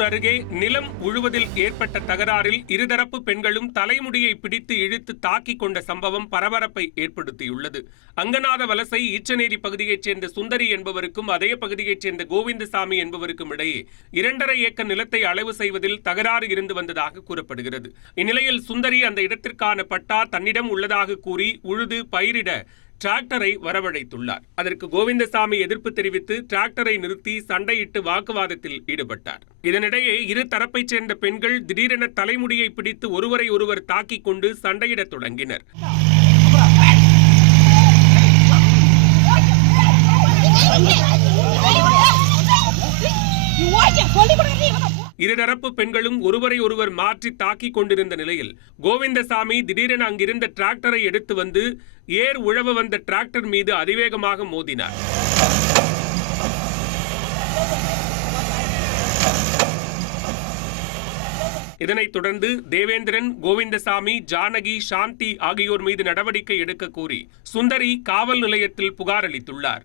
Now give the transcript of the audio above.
அருகே நிலம் உழுவதில் ஏற்பட்ட தகராறில் இருதரப்பு பெண்களும் தலைமுடியை பிடித்து இழுத்து தாக்கிக் கொண்ட சம்பவம் பரபரப்பை ஏற்படுத்தியுள்ளது. அங்கநாத வலசை ஈச்சநேரி பகுதியைச் சேர்ந்த சுந்தரி என்பவருக்கும் அதே பகுதியைச் சேர்ந்த கோவிந்தசாமி என்பவருக்கும் இடையே இரண்டரை ஏக்கர் நிலத்தை அளவு செய்வதில் தகராறு இருந்து வந்ததாக கூறப்படுகிறது. இந்நிலையில் சுந்தரி அந்த இடத்திற்கான பட்டா தன்னிடம் உள்ளதாக கூறி உழுது பயிரிட டிராக்டரை வரவழைத்துள்ளார். அதற்கு கோவிந்தசாமி எதிர்ப்பு தெரிவித்து டிராக்டரை நிறுத்தி சண்டையிட்டு வாக்குவாதத்தில் ஈடுபட்டார். இதனிடையே இரு தரப்பைச் சேர்ந்த பெண்கள் திடீரென தலைமுடியை பிடித்து ஒருவரை ஒருவர் தாக்கிக் கொண்டு சண்டையிடத் தொடங்கினர். இருதரப்பு பெண்களும் ஒருவரை ஒருவர் மாற்றி தாக்கிக் கொண்டிருந்த நிலையில் கோவிந்தசாமி திடீரென அங்கிருந்த டிராக்டரை எடுத்து வந்து ஏர் உழவு வந்த டிராக்டர் மீது அதிவேகமாக மோதினார். இதனைத் தொடர்ந்து தேவேந்திரன் கோவிந்தசாமி ஜானகி சாந்தி ஆகியோர் மீது நடவடிக்கை எடுக்க கோரி சுந்தரி காவல் நிலையத்தில் புகார் அளித்துள்ளார்.